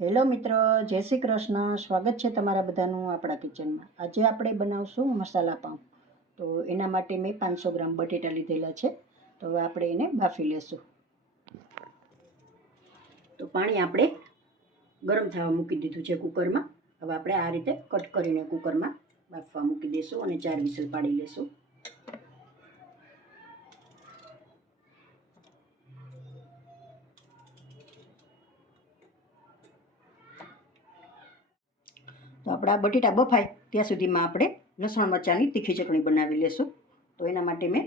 Hello મિત્રો, જય શ્રી કૃષ્ણ. સ્વાગત છે તમારા બધાનું આપણા કિચનમાં. આજે આપણે બનાવશું મસાલા પાઉં. તો એના માટે મેં 500 ગ્રામ બટેટા લીધેલા છે. તો હવે આપણે એને બાફી લેશું. તો પાણી આપણે ગરમ થવા મૂકી દીધું છે કુકરમાં. હવે આપણે આ રીતે કટ કરીને કુકરમાં બાફવા મૂકી દઈશું અને 4 વિસલ પાડી લેશું. તો આપણા બટેટા બફાય ત્યાં સુધીમાં આપણે લસણ મરચાંની તીખી ચટણી બનાવી લેશું. તો એના માટે મેં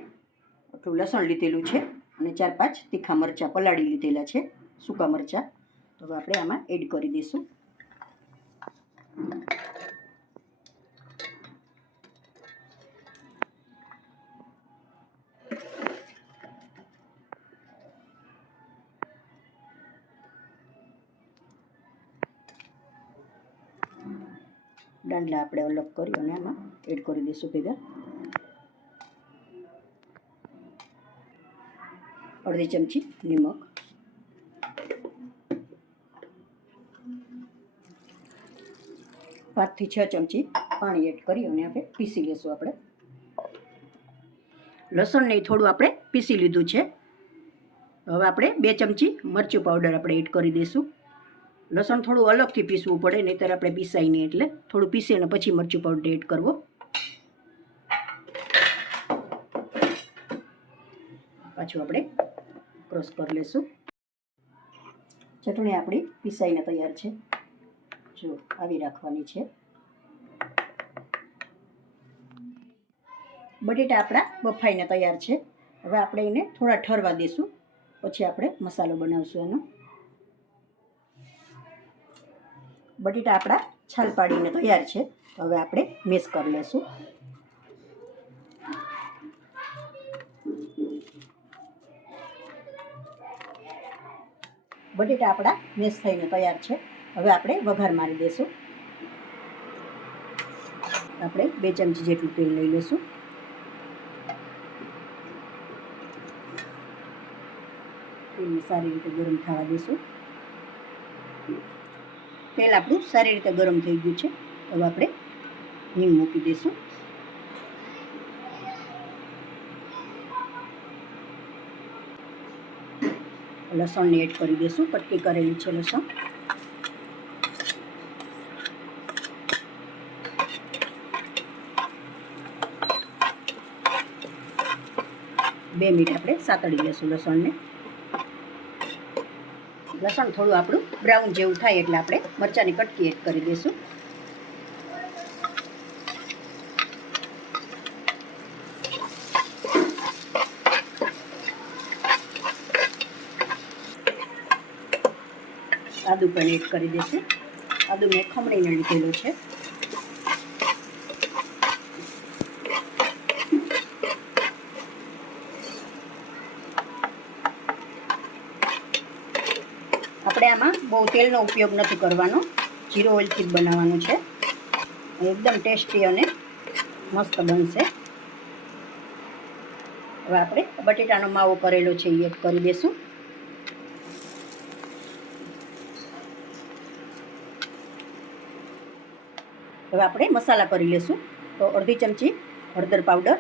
આટલું લસણ લીધેલું છે અને 4-5 તીખા મરચાં પલાળી લીધેલા છે, સૂકા મરચાં. તો હવે આપણે આમાં એડ કરી દઈશું. દાંડલા આપણે અલગ કરી અને આમાં એડ કરી દઈશું ભેગા. અડધી ચમચી નિમક, 5 થી 6 ચમચી પાણી એડ કરી અને આપણે પીસી લઈશું. આપણે લસણને થોડું આપણે પીસી લીધું છે. હવે આપણે 2 ચમચી મરચું પાવડર આપણે એડ કરી દઈશું. લસણ થોડું અલગથી પીસવું પડે, નહીંતર આપણે પીસાય નહીં, એટલે થોડું પીસી અને પછી મરચું પાવડર એડ કરવો. પાછું આપણે ક્રોસ કરી લઈશું. ચટણી આપણી પીસાઈને તૈયાર છે. જો આવી રાખવાની છે. બટેટા આપણા બફાઈને તૈયાર છે. હવે આપણે એને થોડા ઠરવા દઈશું, પછી આપણે મસાલો બનાવશું એનો. બટેટા આપણા છાલ પાડીને તૈયાર છે. હવે આપણે મેશ કરી લઈશું. બટેટા આપણા મેશ થઈને તૈયાર છે. હવે આપણે વઘાર મારી દઈશું. આપણે 2 ચમચી જેટલું તેલ લઈ લઈશું. તેલને સારી રીતે ગરમ થવા દઈશું. તેલ આપણું સારી રીતે ગરમ થઈ ગયું છે. હવે આપણે હિંગ મૂકી દઈશું. લસણને એડ કરી દઈશું. કટકી કરેલી છે લસણ. બે મિનિટ આપણે સાતળી લઈશું લસણને. લસણ થોડું આપણું બ્રાઉન જેવું થાય એટલે આપણે મરચાંની કટકી એડ કરી દઈશું. આદુ પણ એડ કરી દઈશું. આદુ મેં ખમણીને લીધેલું છે. આપણે આમાં બહુ તેલનો ઉપયોગ નથી કરવાનો, જીરો ઓઇલથી જ બનાવવાનું છે. એકદમ ટેસ્ટી અને મસ્ત બનશે. હવે આપણે બટેટાનો માવો કરેલો છે એ એડ કરી દઈશું. હવે આપણે મસાલા કરી લઈશું. તો અડધી ચમચી હળદર પાવડર,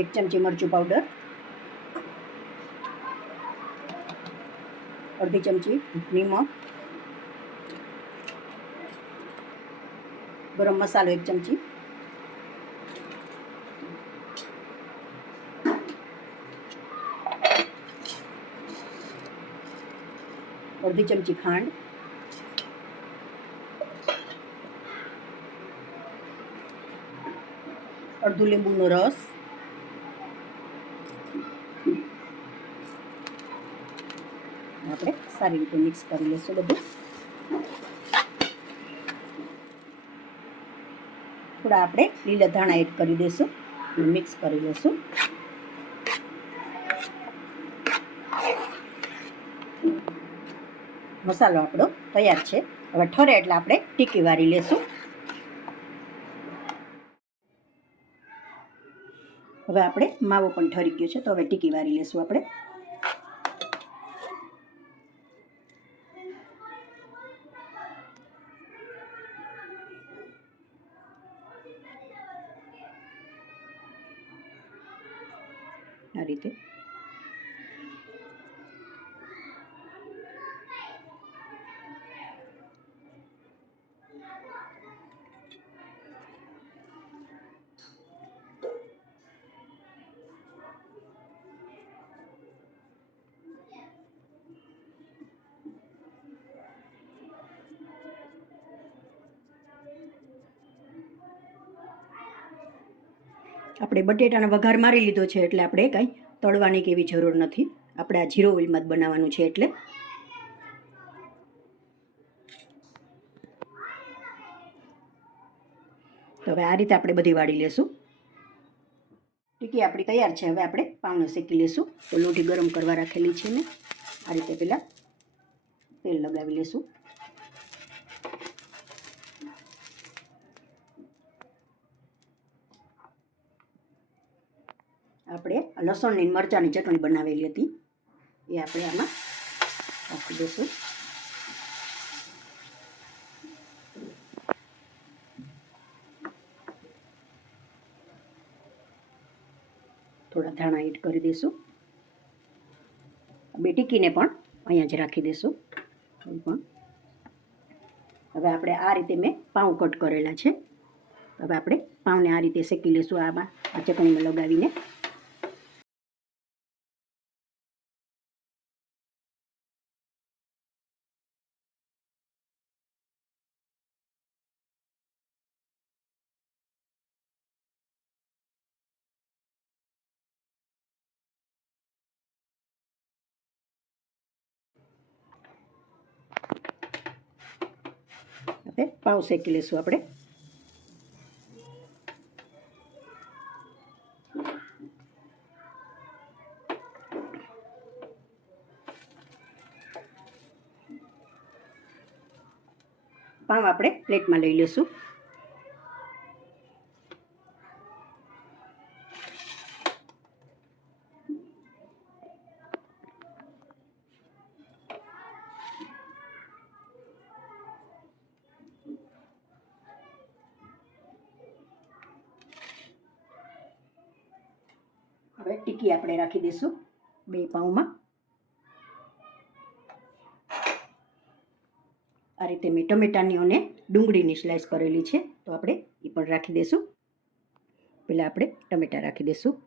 1 ચમચી મરચું પાવડર, અડધી ચમચી નિમક, ગરમ મસાલો 1 ચમચી, અડધી ચમચી ખાંડ, અડધું લીંબુનો રસ, આપણે સારી રીતે મિક્સ કરી લઈશું બધું. થોડા આપણે લીલા ધાણા એડ કરી દઈશું, મિક્સ કરી લઈશું. મસાલો આપણો તૈયાર છે. હવે ઠરે એટલે આપણે ટીકી વારી લેશું. હવે આપણે માવો પણ ઠરી ગયો છે, તો હવે ટીકી વારી લેશું આપણે. આ રીતે આપણે બટેટાનો વઘાર મારી લીધો છે, એટલે આપણે કાંઈ તળવાની કે એવી જરૂર નથી. આપણે આ જીરો ઓઇલમાં જ બનાવવાનું છે એટલે. તો હવે આ રીતે આપણે બધી વાળી લેશું. ટીકી આપણી તૈયાર છે. હવે આપણે પાવને શેકી લેશું. તો લોઢી ગરમ કરવા રાખેલી છે ને, આ રીતે પહેલાં તેલ લગાવી લેશું. આપણે લસણની મરચાંની ચટણી બનાવેલી હતી એ આપણે આમાં નાખી દઈશું. થોડા ધાણા એડ કરી દઈશું. બે ટીકીને પણ અહીંયા જ રાખી દઈશું. હવે આપણે આ રીતે મેં પાઉં કટ કરેલા છે. હવે આપણે પાઉંને આ રીતે શેકી લઈશું આમાં આ ચટણીમાં લગાવીને. હવે પાઉં શેકી લઈશું આપણે. પાઉં આપણે પ્લેટમાં લઈ લઈશું. હવે ટીકી આપણે રાખી દઈશું બે પાઉંમાં. આ રીતે મેં ટમેટાની અને ડુંગળીની સ્લાઈસ કરેલી છે, તો આપણે એ પણ રાખી દઈશું. પહેલાં આપણે ટમેટાં રાખી દઈશું.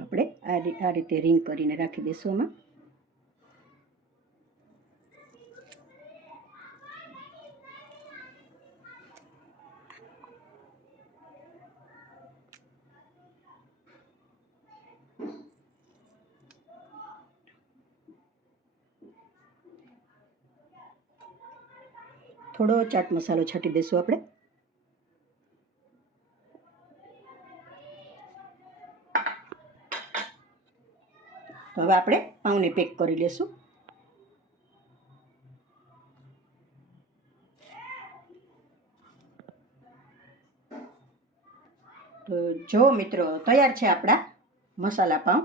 આપણે આ રીતે રિંગ કરીને રાખી દઈશું આમાં. થોડો ચાટ મસાલો છાંટી દઈશું આપણે. તો હવે આપણે પાઉંને પેક કરી લેશું. તો જો મિત્રો તૈયાર છે આપણા મસાલા પાઉં.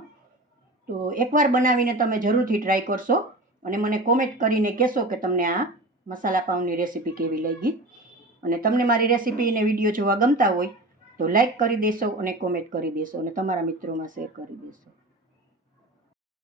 તો એકવાર બનાવીને તમે જરૂરથી ટ્રાય કરશો અને મને કોમેન્ટ કરીને કહેશો કે તમને આ મસાલા પાઉંની રેસીપી કેવી લાગી. અને તમને મારી રેસીપી અને વિડીયો જોવા ગમતા હોય તો લાઈક કરી દેશો અને કોમેન્ટ કરી દેશો અને તમારા મિત્રોમાં શેર કરી દેશો.